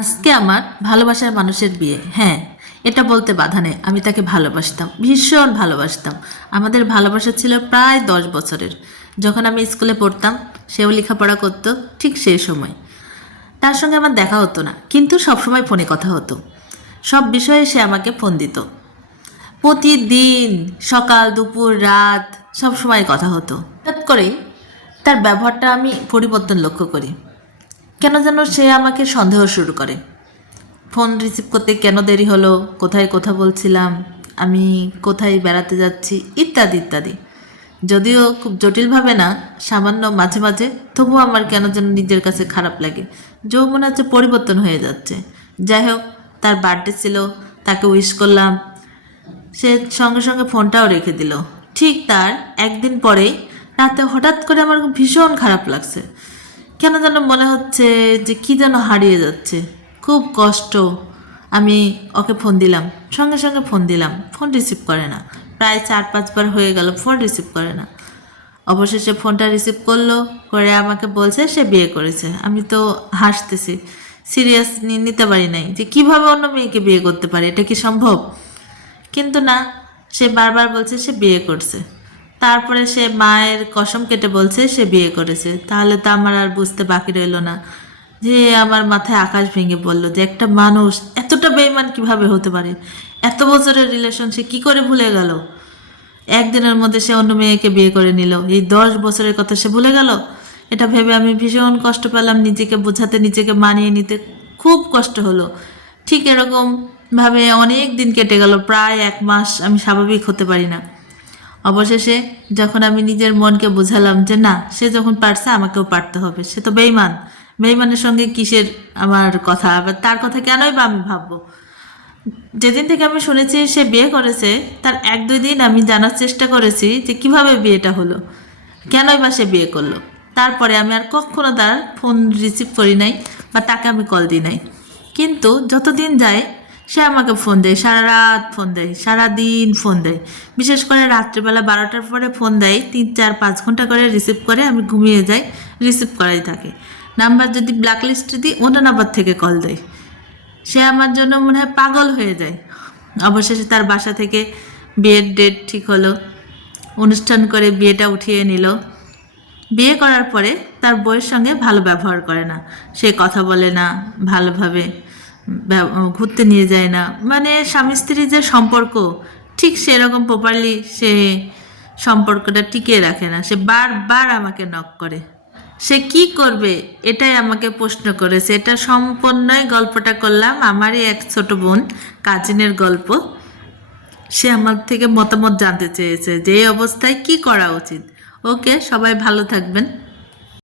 আজকে আমার ভালোবাসার মানুষের বিয়ে। হ্যাঁ, এটা বলতে বাধা নেই, আমি তাকে ভালোবাসতাম, ভীষণ ভালোবাসতাম। আমাদের ভালোবাসা ছিল প্রায় 10 বছরের। যখন আমি স্কুলে পড়তাম, সেও লেখাপড়া করতো, ঠিক সেই সময়। তার সঙ্গে আমার দেখা হতো না, কিন্তু সবসময় ফোনে কথা হতো। সব বিষয়ে সে আমাকে ফোন দিত। প্রতিদিন সকাল দুপুর রাত সব সময় কথা হতো। হঠাৎ করেই তার ব্যবহারটা আমি পরিবর্তন লক্ষ্য করি। কেন যেন সে আমাকে সন্দেহ শুরু করে। ফোন রিসিভ করতে কেন দেরি হলো, কোথায় কথা বলছিলাম, আমি কোথায় বেড়াতে যাচ্ছি, ইত্যাদি ইত্যাদি। যদিও খুব জটিলভাবে না, সামান্য মাঝে মাঝে, তবুও আমার কেন যেন নিজের কাছে খারাপ লাগে। মনে হচ্ছে পরিবর্তন হয়ে যাচ্ছে। যাই হোক, তার বার্থডে ছিল, তাকে উইশ করলাম। সে সঙ্গে সঙ্গে ফোনটাও রেখে দিল। ঠিক তার একদিন পরেই রাতে হঠাৎ করে আমার ভীষণ খারাপ লাগছে। কেন যেন মনে হচ্ছে যে কী যেন হারিয়ে যাচ্ছে। খুব কষ্ট। আমি ওকে ফোন দিলাম, সঙ্গে সঙ্গে ফোন দিলাম, ফোন রিসিভ করে না। প্রায় 4-5 বার হয়ে গেল, ফোন রিসিভ করে না। অবশেষে ফোনটা রিসিভ করলো, করে আমাকে বলছে সে বিয়ে করেছে। আমি তো হাসতেছি, সিরিয়াস নিতে পারি নাই যে কিভাবে অন্য মেয়েকে বিয়ে করতে পারে, এটা কি সম্ভব? কিন্তু না, সে বারবার বলছে সে বিয়ে করছে। তারপরে সে মায়ের কসম কেটে বলছে সে বিয়ে করেছে। তাহলে তো আমার আর বুঝতে বাকি রইল না, যে আমার মাথায় আকাশ ভেঙে পড়লো যে একটা মানুষ এতটা বেইমান কিভাবে হতে পারে। এত বছরের রিলেশন সে কী করে ভুলে গেল? একদিনের মধ্যে সে অন্য মেয়েকে বিয়ে করে নিল, এই 10 বছরের কথা সে ভুলে গেল। এটা ভেবে আমি ভীষণ কষ্ট পেলাম, নিজেকে বোঝাতে, নিজেকে মানিয়ে নিতে খুব কষ্ট হলো। ঠিক এরকম ভাবে অনেক দিন কেটে গেল, প্রায় 1 মাস আমি স্বাভাবিক হতে পারি না। অবশেষে যখন আমি নিজের মনকে বোঝালাম যে না, সে যখন পারছে আমাকেও পারতে হবে, সে তো বেইমান, বেইমানের সঙ্গে কিসের আমার কথা, আবার তার কথা কেনই বা আমি ভাববো। যেদিন থেকে আমি শুনেছি সে বিয়ে করেছে, তার 1-2 দিন আমি জানার চেষ্টা করেছি যে কিভাবে বিয়েটা হলো, কেনই বা সে বিয়ে করলো। তারপরে আমি আর কখনো তার ফোন রিসিভ করি নাই বা তাকে আমি কল দিই নাই। কিন্তু যতদিন যায় সে আমাকে ফোন দেয়, সারা রাত ফোন দেয়, সারাদিন ফোন দেয়। বিশেষ করে রাত্রিবেলা 12টার পরে ফোন দেয়, 3-4-5 ঘন্টা করে রিসিভ করে, আমি ঘুমিয়ে যাই, রিসিভ করাই থাকে। নাম্বার যদি ব্ল্যাক লিস্টে দিই, অন্য নাম্বার থেকে কল দেয়। সে আমার জন্য মনে হয় পাগল হয়ে যায়। অবশেষে তার বাসা থেকে বিয়ের ডেট ঠিক হলো, অনুষ্ঠান করে বিয়েটা উঠিয়ে নিল। বিয়ে করার পরে তার বউয়ের সঙ্গে ভালো ব্যবহার করে না, সে কথা বলে না ভালোভাবে, ঘুরতে নিয়ে যায় না, মানে স্বামী স্ত্রীর যে সম্পর্ক, ঠিক সেরকম প্রপারলি সে সম্পর্কটা টিকিয়ে রাখে না। সে বারবার আমাকে নক করে। সে কি করবে এটাই আমাকে প্রশ্ন করেছে। এটা সম্পূর্ণই গল্পটা করলাম আমারই এক ছোট বোন, কাজিনের গল্প। সে আমার থেকে মতামত জানতে চেয়েছে যে এই অবস্থায় কি করা উচিত। ওকে, সবাই ভালো থাকবেন।